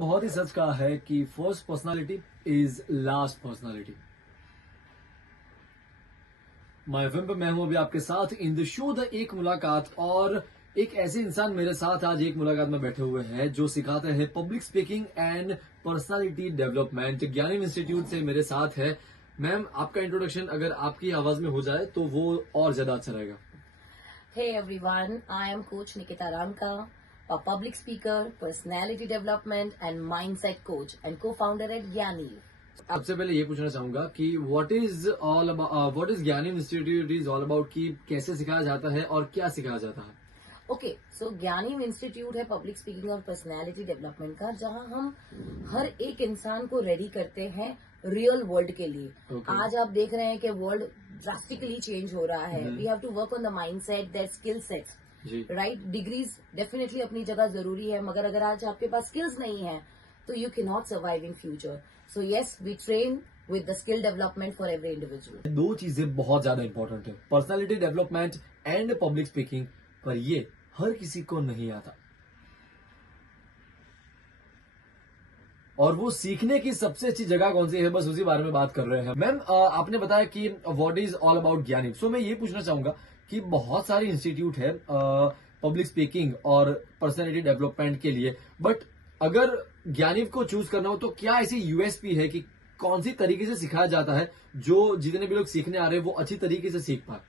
बहुत ही सच कहा है कि first personality is last personality. My FM पे मैं हूं अभी आपके साथ इन द शो द एक मुलाकात, और एक ऐसे इंसान मेरे साथ आज एक मुलाकात में बैठे हुए हैं जो सिखाते हैं public speaking and personality development. ज्ञानी इंस्टीट्यूट से मेरे साथ है। मैम, आपका इंट्रोडक्शन अगर आपकी आवाज में हो जाए तो वो और ज्यादा अच्छा रहेगा। Hey everyone, I am Coach Nikita Ramka, a public speaker, personality development and mindset coach and co-founder at Gyani. सबसे पहले ये पूछना चाहूंगा कि व्हाट इज ज्ञानी इंस्टीट्यूट इज ऑल अबाउट, कि कैसे सिखाया जाता है और क्या सिखाया जाता है। ओके, सो ज्ञानी इंस्टीट्यूट है पब्लिक स्पीकिंग और पर्सनालिटी डेवलपमेंट का, जहां हम हर एक इंसान को रेडी करते हैं रियल वर्ल्ड के लिए। Okay. आज आप देख रहे हैं कि वर्ल्ड ड्रास्टिकली चेंज हो रहा है। We have to work on the mindset, that skill set, जी राइट। डिग्रीज डेफिनेटली अपनी जगह जरूरी है, मगर अगर आज आपके पास स्किल्स नहीं है तो you can not survive in future. So yes, we train with the skill development for every individual. दो चीजें बहुत ज्यादा इंपॉर्टेंट है, personality development and public speaking, पर ये हर किसी को नहीं आता। और वो सीखने की सबसे अच्छी जगह कौन सी है, बस उसी बारे में बात कर रहे हैं। मैम, आपने बताया कि व्हाट इज ऑल अबाउट ज्ञानी। सो मैं ये पूछना चाहूंगा कि बहुत सारे इंस्टीट्यूट है पब्लिक स्पीकिंग और पर्सनालिटी डेवलपमेंट के लिए, बट अगर ज्ञानी को चूज करना हो तो क्या ऐसी यूएसपी है कि कौन सी तरीके से सिखाया जाता है जो जितने भी लोग सीखने आ रहे हैं वो अच्छी तरीके से सीख पाए।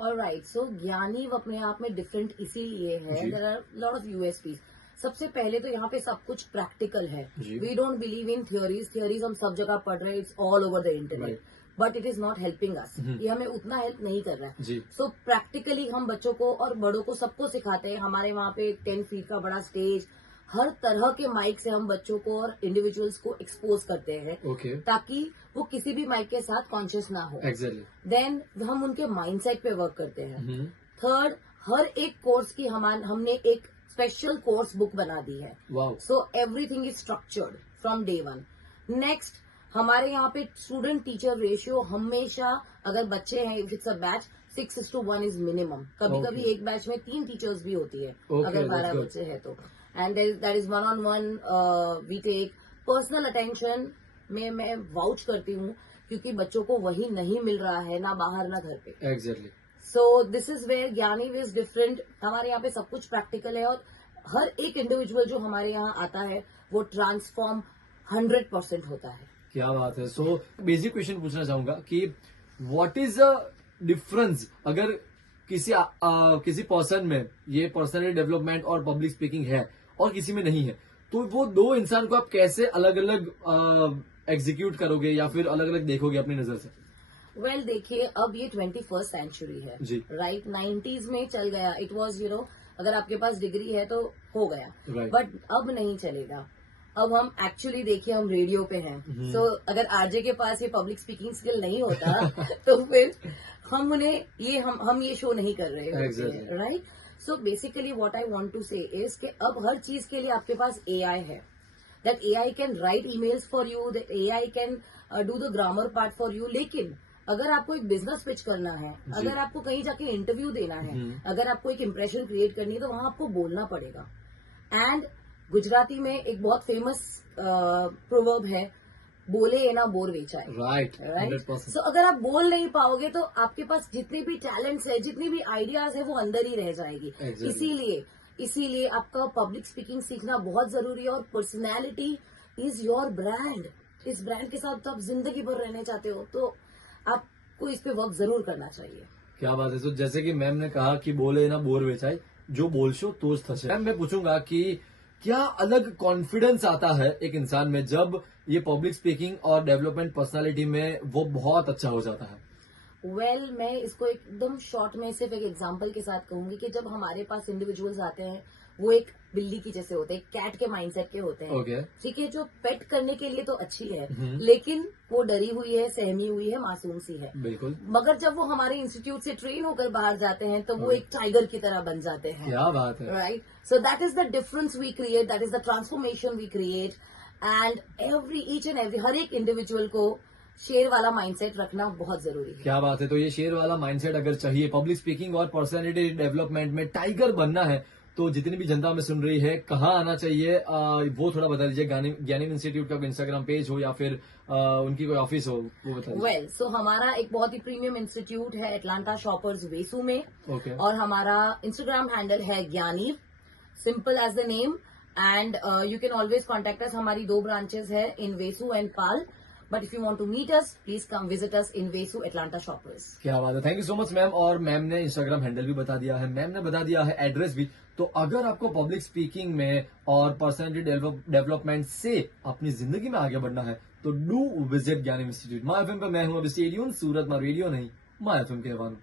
ऑलराइट, सो ज्ञानी अपने आप में डिफरेंट इसीलिए है, जी। There are lot of USPs. सबसे पहले तो यहाँ पे सब कुछ प्रैक्टिकल है। जी। We don't believe in theories हम सब जगह पढ़ रहे हैं, it's all over the internet, Right. But it is not helping us. ये हमें उतना हेल्प नहीं कर रहा है। जी। सो प्रैक्टिकली हम बच्चों को और बड़ों को सबको सिखाते हैं। हमारे वहाँ पे 10 फीट का बड़ा स्टेज, हर तरह के माइक से हम बच्चों को और इंडिविजुअल्स को एक्सपोज करते हैं, ओके। ताकि वो किसी भी माइक के साथ कॉन्शियस ना हो। एग्जैक्टली। देन हम उनके माइंडसेट पे वर्क करते हैं। हम्म। थर्ड, हर एक कोर्स की हमने एक स्पेशल कोर्स बुक बना दी है। Wow. So everything is structured from day one. Next, हमारे यहाँ पे स्टूडेंट टीचर रेशियो हमेशा, अगर बच्चे हैं, if it's a batch, 6:1 is minimum. कभी कभी Okay. एक बैच में 3 टीचर्स भी होती है। Okay, अगर that's 12 good. बच्चे हैं तो। And that is 1-on-1 we take. Personal attention में मैं वाउच करती हूँ, क्योंकि बच्चों को वही नहीं मिल रहा है, ना बाहर ना घर पे। Exactly. So this is where Gyani is different. हमारे यहाँ पे सब कुछ प्रैक्टिकल है, और हर एक इंडिविजुअल जो हमारे यहाँ आता है वो ट्रांसफॉर्म 100% होता है। क्या बात है। सो बेसिक क्वेश्चन पूछना चाहूंगा कि व्हाट इज द डिफरेंस, अगर किसी पर्सन में ये पर्सनल डेवलपमेंट और पब्लिक स्पीकिंग है और किसी में नहीं है, तो वो दो इंसान को आप कैसे अलग अलग एग्जीक्यूट करोगे या फिर अलग अलग देखोगे अपनी नजर से। वेल, देखिए, अब ये 21st सेंचुरी है, जी। राइट। 90s में चल गया, इट वॉज अगर आपके पास डिग्री है तो हो गया, Right. बट अब नहीं चलेगा। अब हम एक्चुअली, देखिए, हम रेडियो पे हैं। सो अगर आरजे के पास ये पब्लिक स्पीकिंग स्किल नहीं होता तो फिर हम उन्हें हम ये शो नहीं कर रहे Exactly. होते, right. So basically what I want to say is कि अब हर चीज के लिए आपके पास एआई है। That AI can write emails for you, that AI can do the grammar part for you. लेकिन अगर आपको एक बिजनेस पिच करना है, अगर आपको कहीं जाके इंटरव्यू देना है, अगर आपको एक इंप्रेशन क्रिएट करनी है, तो वहां आपको बोलना पड़ेगा। एंड गुजराती में एक बहुत फेमस प्रोवर्ब है, बोले ये ना बोर वेचाए। राइट। राइट। 100%। सो अगर आप बोल नहीं पाओगे तो आपके पास जितने भी टैलेंट्स है, जितनी भी आइडियाज है, वो अंदर ही रह जाएगी। Exactly. इसीलिए आपका पब्लिक स्पीकिंग सीखना बहुत जरूरी है। और पर्सनैलिटी इज योर ब्रांड। इस ब्रांड के साथ तो आप जिंदगी भर रहने चाहते हो, तो आपको इस पे वर्क जरूर करना चाहिए। क्या बात है। तो जैसे कि मैम ने कहा कि बोले ना बोर वेचाई, जो बोलशो तो थसे। मैम, मैं पूछूंगा कि क्या अलग कॉन्फिडेंस आता है एक इंसान में जब ये पब्लिक स्पीकिंग और डेवलपमेंट पर्सनालिटी में वो बहुत अच्छा हो जाता है। वेल, मैं इसको एकदम शॉर्ट में सिर्फ एक एग्जांपल के साथ कहूंगी कि जब हमारे पास इंडिविजुअल्स आते हैं, वो एक बिल्ली की जैसे होते हैं, कैट के माइंडसेट के होते हैं। ओके। ठीक है, जो पेट करने के लिए तो अच्छी है, लेकिन वो डरी हुई है, सहमी हुई है, मासूम सी है। बिल्कुल। मगर जब वो हमारे इंस्टीट्यूट से ट्रेन होकर बाहर जाते हैं तो वो एक टाइगर की तरह बन जाते हैं। क्या बात है। Right. So that is the difference we create, that is the transformation we create. And each and every, हर एक इंडिविजुअल को शेर वाला माइंडसेट रखना बहुत जरूरी है। क्या बात है। तो ये शेर वाला माइंडसेट अगर चाहिए पब्लिक स्पीकिंग और पर्सनालिटी डेवलपमेंट में टाइगर बनना है, तो जितनी भी जनता हमें सुन रही है, कहाँ आना चाहिए, वो थोड़ा बता दीजिए। ज्ञानिम इंस्टीट्यूट का इंस्टाग्राम पेज हो या फिर उनकी कोई ऑफिस हो, वो बता दीजिए। वेल सो हमारा एक बहुत ही प्रीमियम इंस्टीट्यूट है एटलांटा शॉपर्स वेसू में, ओके। और हमारा इंस्टाग्राम हैंडल है ज्ञानीव, simple as the name, and you can always contact us. हमारी 2 ब्रांचेस है in Vesu and Pal, but if you want to meet us please come visit us in Vesu Atlanta Shoppers. क्या बात है, thank you so much ma'am. और ma'am ने Instagram handle भी बता दिया है, मैम ने बता दिया है एड्रेस भी। तो अगर आपको पब्लिक स्पीकिंग में और पर्सनैलिटी डेवलपमेंट से अपनी जिंदगी में आगे बढ़ना है तो डू विजिट ज्ञानिम इंस्टीट्यूट। माय एफएम पे मैं हूं अभी स्टेडियम सूरत, मा रेडियो नहीं, माय एफएम के हवान।